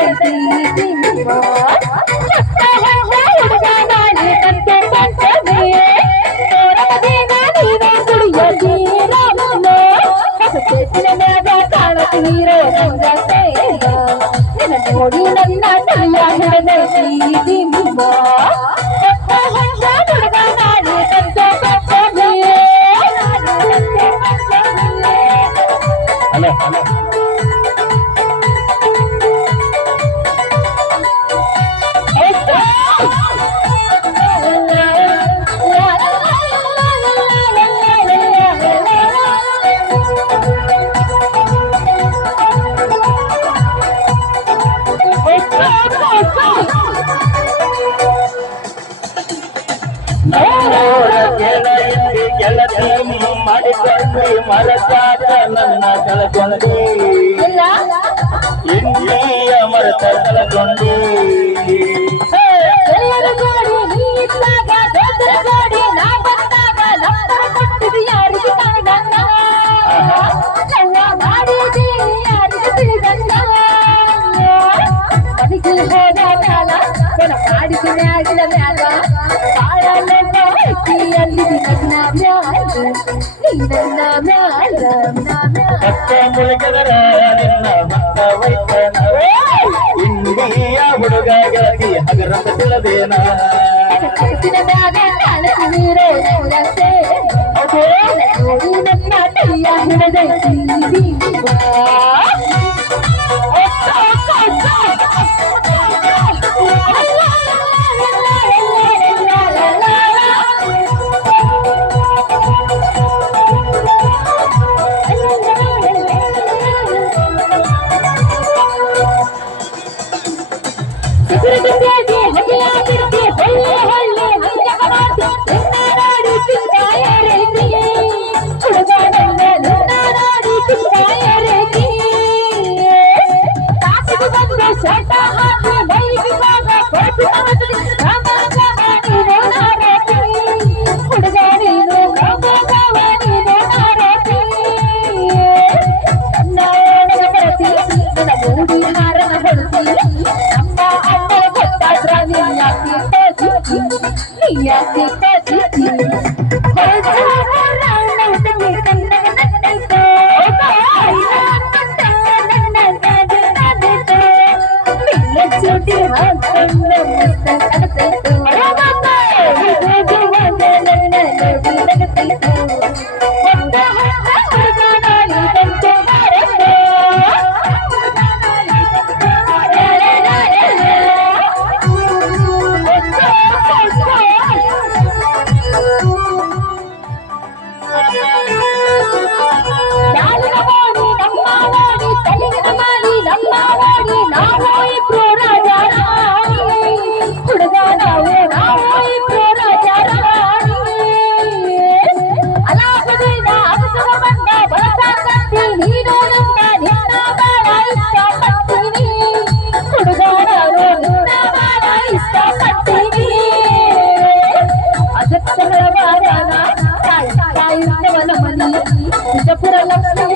ಹಿಡದೈತಿ ನಿಮ್ಮ ಹುಡುಗ ನಾಳೆ ತಂದೆ ತಂದೆ ಮದೇನ ನೀವೇ ಕುಡಿಯೋದಿ ರಾಮನ ಹೊಸತಿನ ಮ್ಯಾಗ ಕಾಣತೀರೋ ನಂಗ ಸೇರ ನಿನ್ನ ನೋಡಿ ನನ್ನ ತಲೆಯ ಹಿಡದೈತಿ ನಿಮ್ಮ ಹುಡುಗ ನಾಳೆ ತಂದೆ ತಂದೆ ಹಲೋ ಹಲೋ ಗೆಳತಿ ಮಾಡಿಕೊಂಡ್ರಿ ಮರತಾದ ನನ್ನ ಕಳಕೊಂಡಿ ಇಂಡಿಯ ಮರತ ಕಳಕೊಂಡಿ ಎಲ್ಲರ ಗೋಡಿ ನೀತ್ತಾಗ ದೇದ್ರ ಗೋಡಿ ನಾ ಬಂದಾಗ ನಂಬರ ಕೊಟ್ಟಿದ್ದು ಯಾರಿಗೆ ಕಾಣದಂಗ ಲವ್ವ ಮಾಡಿದಿ ಯಾರಿಗೆ ತಿಳಿದಂಗ ಮನೆಗೆ ಹೋದ ಮ್ಯಾಲ ಕೊನ ಮಾಡಿದ ಮ್ಯಾಗಿನ ಮ್ಯಾಲ ಬಾಳ ಲವ್ವ ಐತಿ ಅಲ್ಲಿದಿ ನನ್ನ ಮ್ಯಾಲ ನೀ ನನ್ನ ಮ್ಯಾಲ ಮಕ್ಕ ಮುಳುಗದರ ನಿನ್ನ ಮಕ್ಕ ವೈತನ ಇಂಡಿಯ ಹುಡುಗ ಗೆಳತಿ ಹಗರಂತ ತಿಳದೇನ ಕನಸಿನ ಮ್ಯಾಗ ಕಾಣತೀರೋ ನನ್ನ ನೋಡಿ ನನ್ನ ತಲೆಯ ಹಿಡದೈತಿ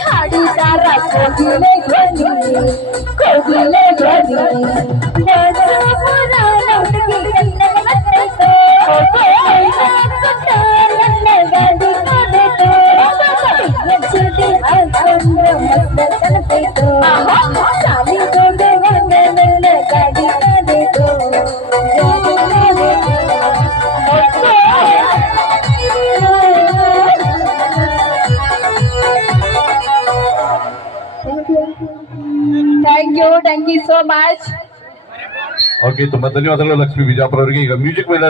ಹಾಡಿದಾರ ಕೋಗಿಲೆ Thank you so much. Okay, ತುಂಬಾ ಧನ್ಯವಾದಗಳು ಲಕ್ಷ್ಮೀ ಬಿಜಾಪುರ ಅವರಿಗೆ. ಈಗ ಮ್ಯೂಸಿಕ್ ಮೇಲೆ